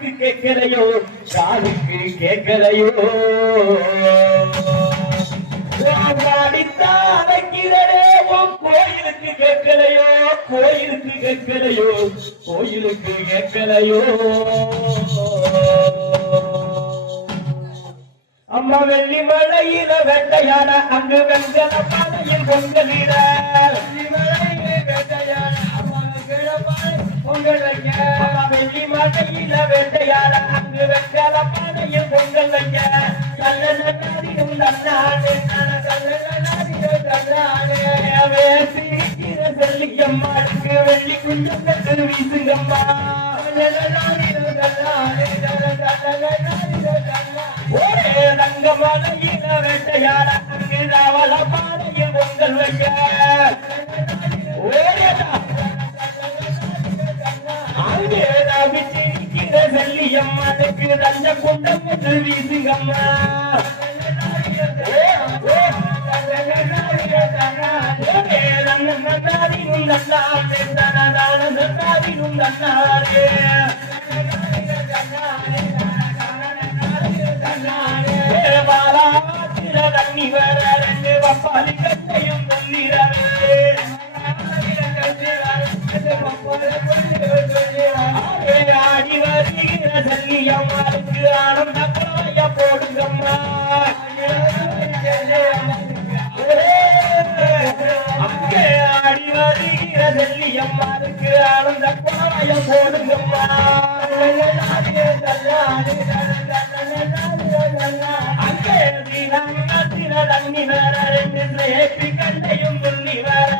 காதுக்கு கேட்கலையோ காதுக்கு கேட்கலையோ அடித்தாரைக்கிறதே உன் கோயிலுக்கு கேட்கலையோ கோயிலுக்கு கேட்கலையோ கோயிலுக்கு கேட்கலையோ அம்மா வெள்ளி மலையில வெட்டையான அங்கு வெங்கல மலையில் பொங்கலிட பொங்கல் வைக்க அம்மா வெள்ளி மலையில வெட்டையான அங்கு வெங்கல மலையில் பொங்கல் வைக்க நல்ல நன்னாடியும் நன்னாடு சிரிக்கிற செல்லியம்மாளுக்கு வெள்ளி குஞ்சம் கட்டு வீசுங்கம்மா ஒரே ரங்கமலையில வேட்டையாட அங்கு ராவல பாடையில் பொங்கல் வைக்க அங்கே ராவி சிரிக்கிற செல்லியம்மாளுக்கு ரஞ்ச குண்டம் கட்டு வீசுங்கம்மா நன்னாரினும் நன்னாரே தனதான நன்னாரினும் நன்னாரே பாலாத்திர தண்ணி வர ரெண்டு பப்பாளி கட்டையும் தண்ணீரே ஆடி வருகிற சல்லியம்மாளுக்கு ஆனந்த குறைய போடுங்கம்மா அங்கே ஆடி வருகிற செல்லியம்மாருக்கு ஆனந்த குறைய போடுங்கம்மா அங்கே தண்ணி வேற ரெண்டு சேப்பி கண்டையும் துள்ளி வேற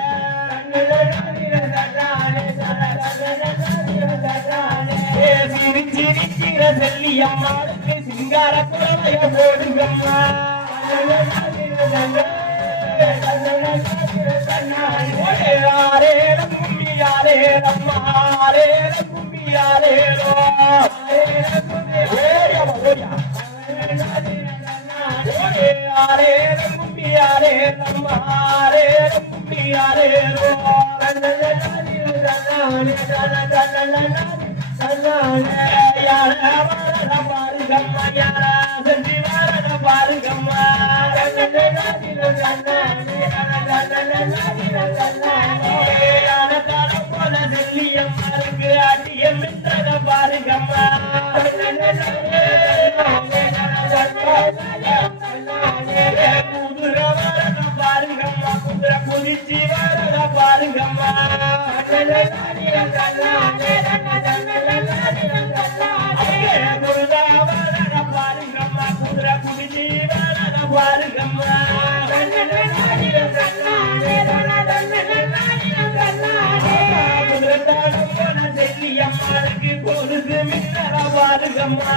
சிரிச்சிரிக்கிற செல்லியம்மாருக்கு சிங்கார குறைய போடுங்கம்மா ஆரேலம் கும்பியாரேலம் ஆரேலம் கும்பியாரேலோ ஆரேலம் கும்பியாரேலம் ஆரேலம் கும்பியாரேலோ பாருங்கம்மா யாரா செஞ்சு வார பாருங்கம்மா போல செல்லியம்மாருக்கு அடியம் என்றத பாருங்கம்மா குதிர வரத பாருங்கம்மா குதிர குதிச்சு வரத பாருங்கம்மா குதிர வரத பாருங்கம்மா குதிர குதிச்சு வரத பாருங்கம்மா செல்லியம்மாளுக்கு பொழுது மின்னல பாருங்கம்மா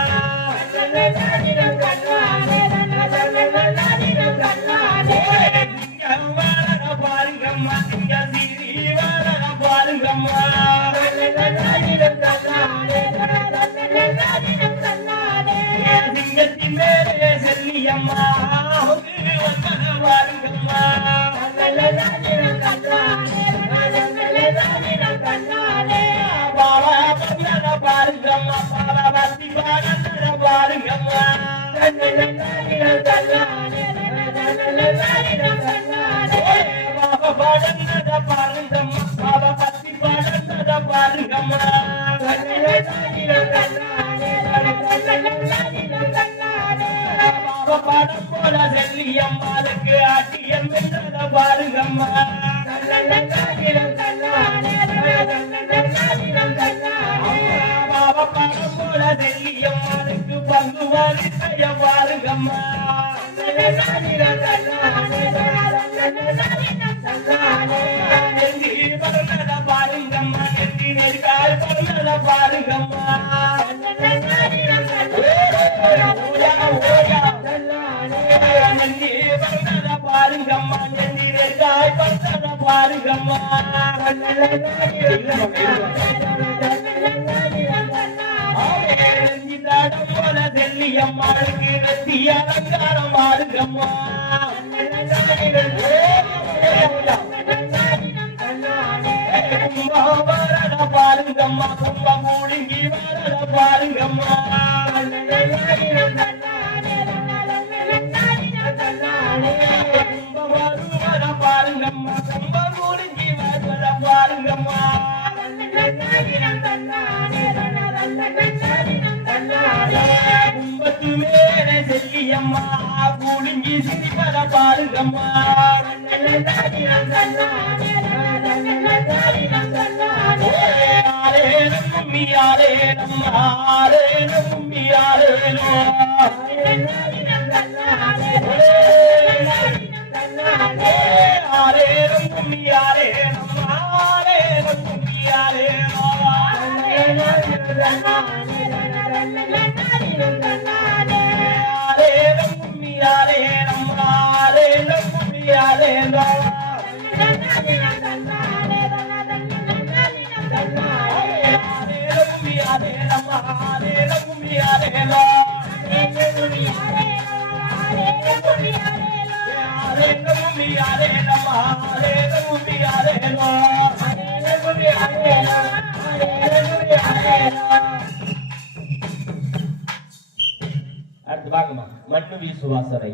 பாருங்கம்மா திங்க சீரி வர பாருங்கம்மா சிங்கத்தின் மேலே செல்லியம்மா பாருங்கம்மா பாலா பந்தன பாருங்கம்மா பாலா பத்தி பாடந்தன பாருங்கம்மா பாபா பாடந்தன பாருங்கம்மா பாபா பத்தி பாடந்தன பாருங்கம்மா பாபா பாடம் போல செல்லியம்மாளுக்கு ஆட்டியம் என்றத பாருங்கம்மா பாபா பாடம் போல செல்லியம்மாளுக்கு பங்கு வரிசைய பாருங்கம்மா நெஞ்சி பருந்தத பாருங்கம்மா நெஞ்சி நெருக்கால் பருந்தத பாருங்கம்மா நெஞ்சி பருந்தத பாருங்கம்மா நெஞ்சி நெருக்கால் பருந்தத பாருங்கம்மா போல செல்லியம்மாளுக்கு வெற்றி அலங்காரம் பாருங்கம்மா கும்பம் வரத பாருங்கம்மா கும்பம் மூழ்கி வரத பாருங்கம்மா வருவர பாருங்கம்மா ரொம்ப முடிஞ்சி வருவர பாருங்கம்மா கும்பத்து மேல செல்லியம்மா குளிஞ்சி சிரிப்பத பாருங்கம்மா அடுத்து வாங்கம்மா மண்ணு வீசு வாசனை